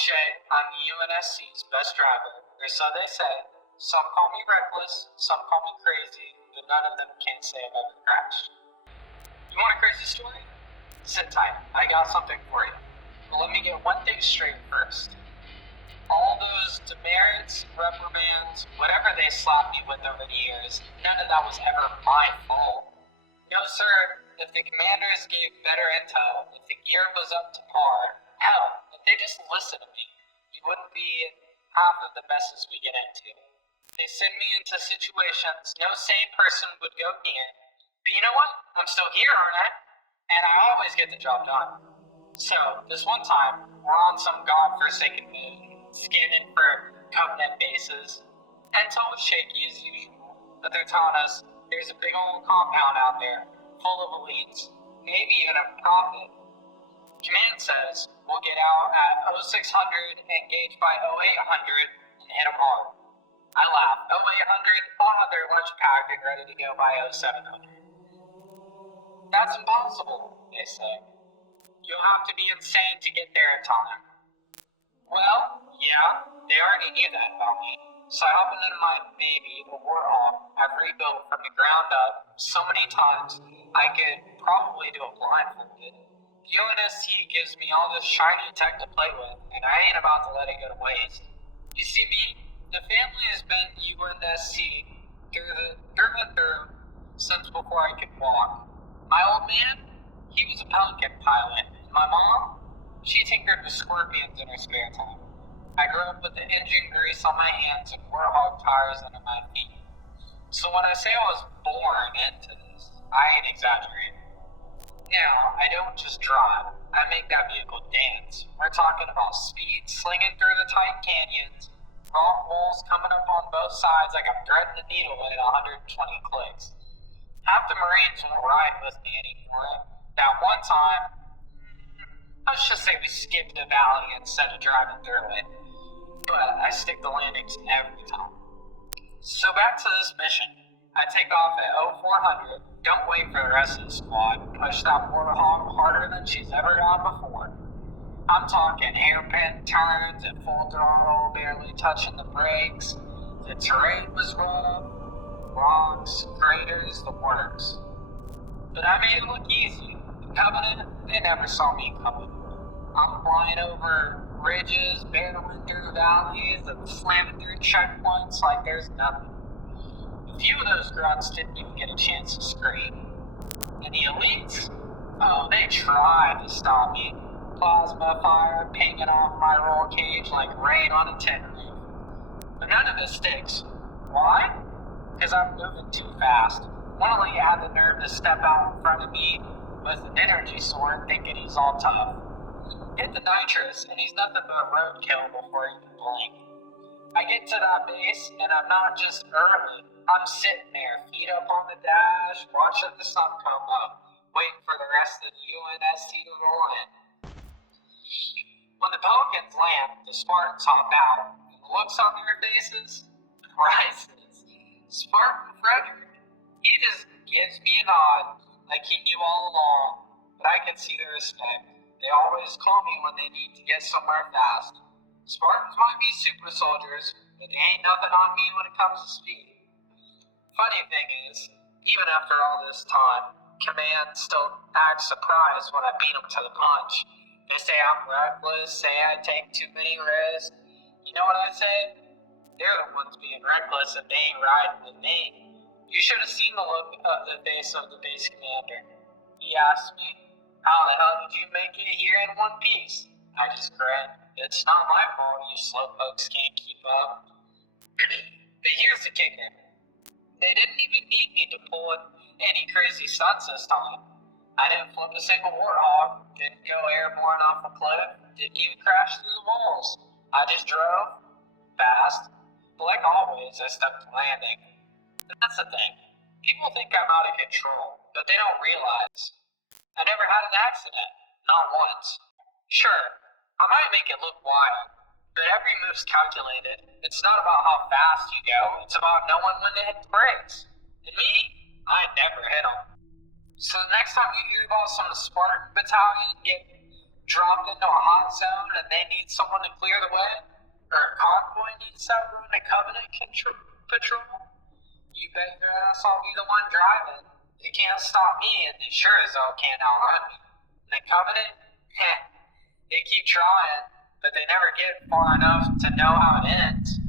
Shea. I'm UNSC's best driver, or so they say. Some call me reckless, some call me crazy, but none of them can say I've ever crashed. You want a crazy story? Sit tight, I got something for you. But let me get one thing straight first. All those demerits, reprimands, whatever they slapped me with over the years, none of that was ever my fault. No sir, if the commanders gave better intel, if the gear was up to par, hell, if they just listened to me, you wouldn't be half of the messes we get into. They send me into situations no sane person would go near. But you know what? I'm still here, aren't I? And I always get the job done. So, this one time, we're on some godforsaken moon, scanning for covenant bases. Intel was shaky as usual, but they're telling us there's a big old compound out there, full of elites, maybe even a prophet. Command says we'll get out at 0600, engage by 0800, and hit them hard. I laugh. 0800, I'll have their lunch packed and ready to go by 0700. That's impossible, they say. You'll have to be insane to get there in time. Well, yeah, they already knew that about me. So I hop into my baby, the Warthog, I've rebuilt from the ground up so many times I could probably do it blindfolded. UNSC gives me all this shiny tech to play with, and I ain't about to let it go to waste. You see me? The family has been UNSC through since before I could walk. My old man, he was a Pelican pilot. My mom, she tinkered with scorpions in her spare time. I grew up with the engine grease on my hands and Warthog tires under my feet. So when I say I was born into this, I ain't exaggerating. Now, I don't just drive. I make that vehicle dance. We're talking about speed, slinging through the tight canyons, rock walls coming up on both sides like I'm threading the needle at 120 clicks. Half the Marines won't ride with me anymore. That one time, let's just say we skipped the valley instead of driving through it. But I stick the landings every time. So back to this mission. I take off at 0400. Don't wait for the rest of the squad. Push that Warthog harder than she's ever gone before. I'm talking hairpin turns at full throttle, barely touching the brakes. The terrain was rough, rocks, craters, the works. But I made it look easy. The Covenant, they never saw me coming. I'm flying over ridges, barreling through valleys, and slamming through checkpoints like there's nothing. A few of those grunts didn't even get a chance to scream. And the elites? Oh, they tried to stop me. Plasma fire pinging off my roll cage like rain on a tin roof. But none of it sticks. Why? Because I'm moving too fast. One elite had the nerve to step out in front of me with an energy sword thinking he's all tough. Hit the nitrous and he's nothing but roadkill before he can blink. I get to that base and I'm not just early. I'm sitting there, feet up on the dash, watching the sun come up, waiting for the rest of the UNSC to roll in. When the Pelicans land, the Spartans hop out, and the looks on their faces, priceless. Spartan Frederick, he just gives me a nod, like he knew all along, but I can see the respect. They always call me when they need to get somewhere fast. Spartans might be super soldiers, but they ain't nothing on me when it comes to speed. Funny thing is, even after all this time, command still acts surprised when I beat them to the punch. They say I'm reckless, say I take too many risks. You know what I say? They're the ones being reckless if they ain't riding with me. You should have seen the look of the face of the base commander. He asked me, how the hell did you make it here in one piece? I just grinned. It's not my fault you slowpokes can't keep up. But here's the kicker. They didn't even need me to pull any crazy stunts this time. I didn't flip a single Warthog, didn't go airborne off a cliff, didn't even crash through the walls. I just drove, fast, but like always, I stepped to landing. And that's the thing. People think I'm out of control, but they don't realize. I never had an accident, not once. Sure, I might make it look wild, but every move's calculated. It's not about how fast you go, it's about knowing when to hit the brakes. And me, I never hit them. So the next time you hear about some Spartan battalion get dropped into a hot zone and they need someone to clear the way, or a convoy needs to run a Covenant patrol, you bet your ass I'll be the one driving. They can't stop me, and they sure as hell can't outrun me. The Covenant, they keep trying, but they never get far enough to know how it ends.